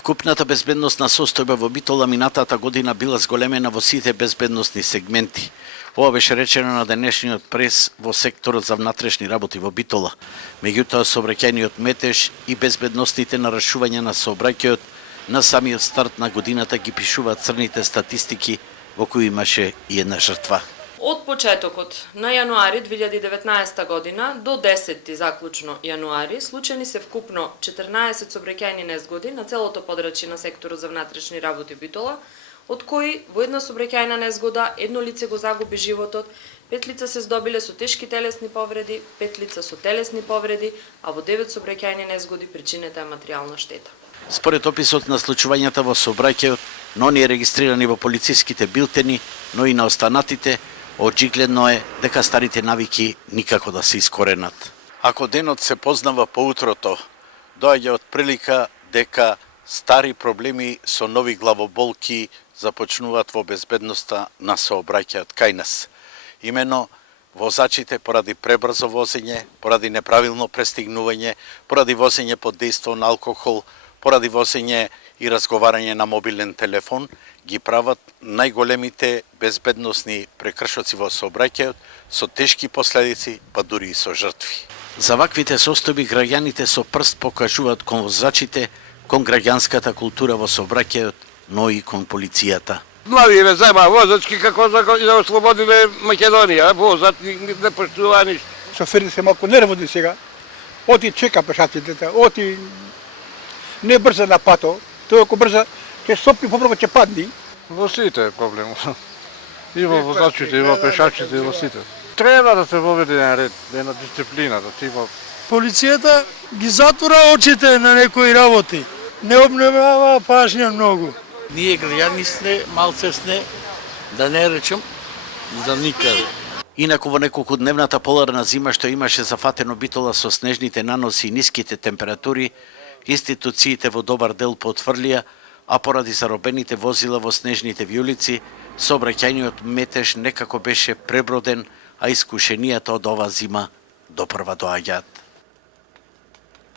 Вкупната безбедносна состојба во Битола минатата година била зголемена во сите безбедносни сегменти. Ова беше речено на денешниот прес во секторот за внатрешни работи во Битола. Меѓутоа, сообраќајниот метеж и безбедносните нарушувања на сообраќајот на самиот старт на годината ги пишуваат црните статистики, во кои имаше и една жртва. Од почетокот на јануари 2019 година до 10 заклучно јануари случени се вкупно 14 сообраќајни незгоди на целото подрачје на секторот за внатрешни работи Битола, од кои во една сообраќајна незгода едно лице го загуби животот, 5 лица се здобиле со тешки телесни повреди, 5 лица со телесни повреди, а во 9 сообраќајни незгоди причинета е материјална штета. Според описот на случувањата во сообраќајот, но оние регистрирани во полициските билтени, но и на останатите, очигледно е дека старите навики никако да се искоренат. Ако денот се познава поутрото, доаѓа од прилика дека стари проблеми со нови главоболки започнуваат во безбедноста на сообраќајот кај нас. Имено, возачите поради пребрзо возење, поради неправилно престигнување, поради возење под дејство на алкохол, поради возење и разговарање на мобилен телефон, ги прават најголемите безбедносни прекршоци во сообраќајот со тешки последици, па дури и со жртви. За ваквите состојби граѓаните со прст покажуваат кон возачите, кон граѓанската култура во сообраќајот, но и кон полицијата. Млади ме зема возачки како да ослободиле Македонија, возат не поштува ништо. Шоферите се малку нервозни сега. Оти чека пешаците, оти не брза на пато, тој ако брза ќе стопни попробува ќе падни. Во сите е проблемот. И во возачите, и во пешачите, и во сите. Треба да се воведе на ред, една дисциплина, да има. Полицијата ги затвора очите на некои работи. Не обнемава пашња многу. Ние граѓани сме, малце сме, да не речем, за никаде. Инаку во неколкудневната поларна зима што имаше зафатено Битола со снежните наноси и ниските температури, институциите во добар дел потврлија, а поради заробените возила во снежните виулици, сообраќајниот метеж некако беше преброден, а искушенијата од оваа зима допрва доаѓаат.